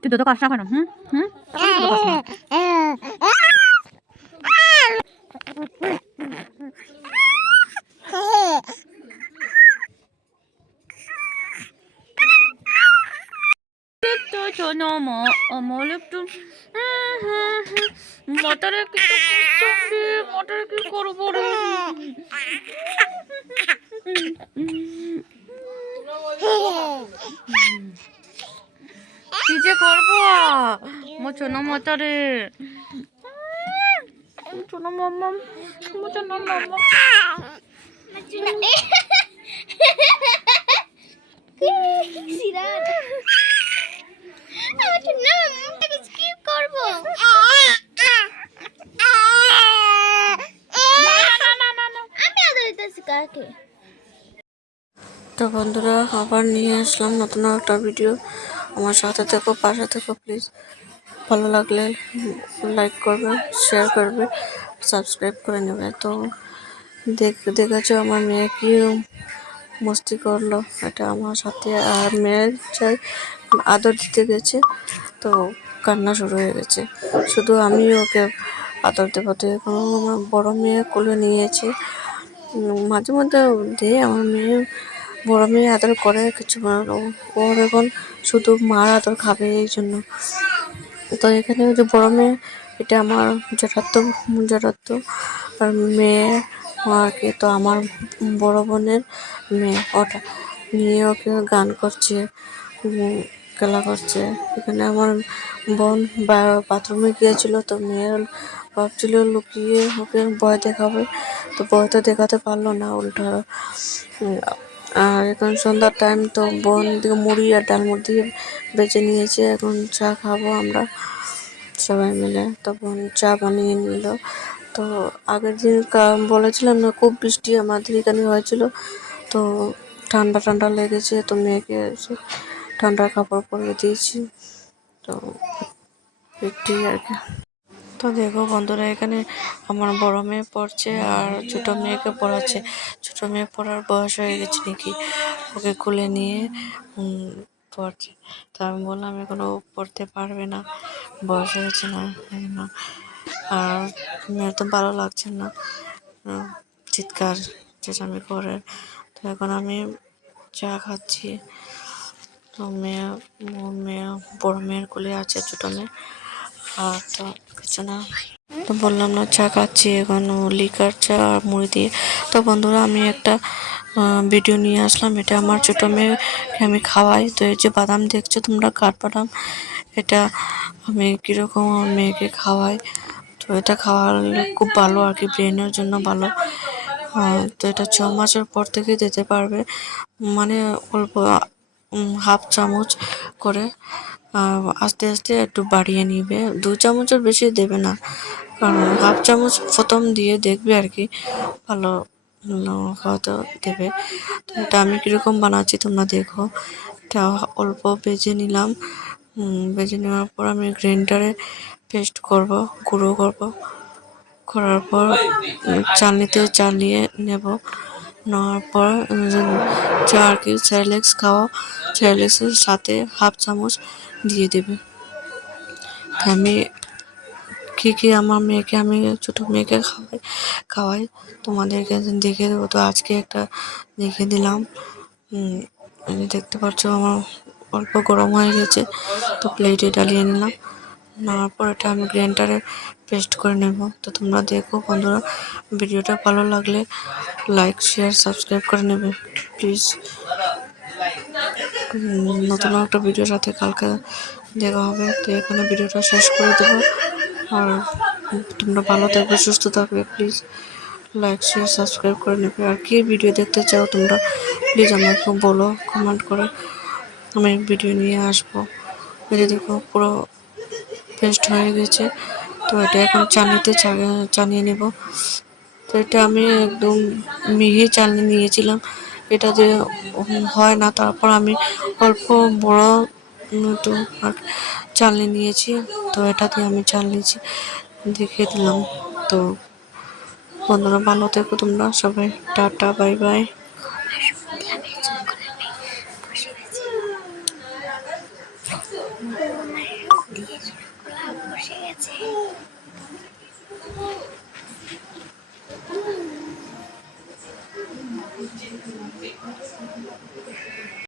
তুই দুটো কষ্ট কেন? হুম হুম আমার একটু মোটরে মোটরে কি করবো রে? কি যে করবো আমার ছোনো মোটরে ছোনো মাম্মা ছোনো মাম্মা তো বন্ধুরা আবার নিয়ে আসলাম নতুন একটা ভিডিও। আমার সাথে থেকো, পাশে থেকো প্লিজ। ভালো লাগলে লাইক করবে, শেয়ার করবে, সাবস্ক্রাইব করে নেবে। তো দেখেছো আমার মেয়ে কি মস্তি করলো, এটা আমার সাথে। আর মেয়ের চাই আদর দিতে গেছে তো কান্না শুরু হয়ে গেছে। শুধু আমি ওকে আদর দেবো, তো এখন আমার বড় মেয়ে কোলে নিয়েছে। মাঝে মধ্যে দিয়ে আমার মেয়ে বড় মেয়ে আদর করে কিছু বানানো, ওর এখন শুধু মার আদর খাবে এই জন্য। তো এখানে যে বড় মেয়ে, এটা আমার জেঠাতো আর মেয়ে আর কি। তো আমার বড় বোনের মেয়ে, ওটা নিয়ে ওকে গান করছে, খেলা করছে। এখানে আমার বোন বাথরুমে গিয়েছিল, তো মেয়ে ভাবছিল লুকিয়ে ওকে ভয় দেখাবে, তো ভয় তো দেখাতে পারলো না, উল্টা। আর এখন সন্ধ্যার টাইম, তো বোন দিকে মুড়ি আর ডালমুড়ি দিয়ে বেঁচে নিয়েছে। এখন চা খাবো আমরা সবাই মিলে। তখন চা বানিয়ে নিল। তো আগের দিন বলেছিলাম না, খুব বৃষ্টি আমাদের এখানে হয়েছিল, তো ঠান্ডা ঠান্ডা লেগেছে, তো মেয়েকে ঠান্ডার কাপড় পরিয়ে দিয়েছি। তো একটি আর কি। তো দেখো বন্ধুরা, এখানে আমার বড় মেয়ে পড়ছে আর ছোট মেয়েকে পড়াচ্ছে। ছোট মেয়ে পড়ার বয়স হয়ে গেছে নাকি, ওকে খুলে নিয়ে পড়ছে। তো আমি বললাম এখনো পড়তে পারবে না, বয়স হয়েছে না না। আর মেয়ের তো ভালো লাগছে না, চিৎকার চেঁচামি করে। তো এখন আমি চা খাচ্ছি। তো মেয়ে বড় মেয়ের কোলে আছে ছোট মেয়ে, আর তো কিছু না। তো বললাম না, চা খাচ্ছি এখন, লিকার চা আর মুড়ি দিয়ে। তো বন্ধুরা, আমি একটা ভিডিও নিয়ে আসলাম। এটা আমার ছোট মেয়েকে আমি খাওয়াই। তো এই যে বাদাম দেখছো তোমরা, কাঠবাদাম, এটা আমি কীরকম আমার মেয়েকে খাওয়াই। তো এটা খাওয়ালে খুব ভালো আর কি, ব্রেনের জন্য ভালো। তো এটা 6 মাসের পর থেকে দিতে পারবে, মানে অল্প হাফ চামচ করে আস্তে আস্তে একটু বাড়িয়ে নিবে। 2 চামচের বেশি দেবে না, কারণ হাফ চামচ প্রথম দিয়ে দেখবে আর কি, ভালো হয়তো দেবে। তো এটা আমি কীরকম বানাচ্ছি তোমরা দেখো। এটা অল্প ভেজে নিলাম, ভেজে নেওয়ার পর আমি গ্রাইন্ডারে পেস্ট করব, গুঁড়ো করব। করার পর চালনিতে চালিয়ে নেব। নেওয়ার পর যা আর কি সেরেলেক্স খাওয়া, সেরেলেক্সের সাথে হাফ চামচ দিয়ে দেবে। আমি কী আমার মেয়েকে, আমি ছোটো মেয়েকে খাওয়াই তোমাদেরকে দেখে দেবো। তো আজকে একটা দেখে দিলাম। আমি দেখতে পাচ্ছ আমার অল্প গরম হয়ে গেছে, তো প্লেটে ডালিয়ে নিলাম। নেওয়ার পর এটা আমি গ্রাইন্ডারে পেস্ট করে নেব। তো তোমরা দেখো বন্ধুরা, ভিডিওটা ভালো লাগলে লাইক, শেয়ার, সাবস্ক্রাইব করে নেবে প্লিজ। নতুন একটা ভিডিওর সাথে কালকে দেখা হবে। তো এখানে ভিডিওটা শেষ করে দেবো। আর তোমরা ভালো থাকবে, সুস্থ থাকবে, প্লিজ লাইক, শেয়ার, সাবস্ক্রাইব করে নেবে। আর কি ভিডিও দেখতে চাও তোমরা প্লিজ আমাকে বলো কমেন্ট করে, আমি ভিডিও নিয়ে আসবো। ভিডিও দেখো পুরো পেস্ট হয়ে গেছে। তো এটা এখন চানিয়ে নেব। তো এটা আমি একদম মিহি চালনি নিয়েছিলাম, এটা দিয়ে হয় না। তারপর আমি অল্প বড় একটু চালনি নিয়েছি, তো এটা দিয়ে আমি চালিয়েছি, দেখিয়ে দিলাম। তো বন্ধুরা ভালো থেকো তোমরা সবাই, টাটা বাই বাই। বসে গেছে।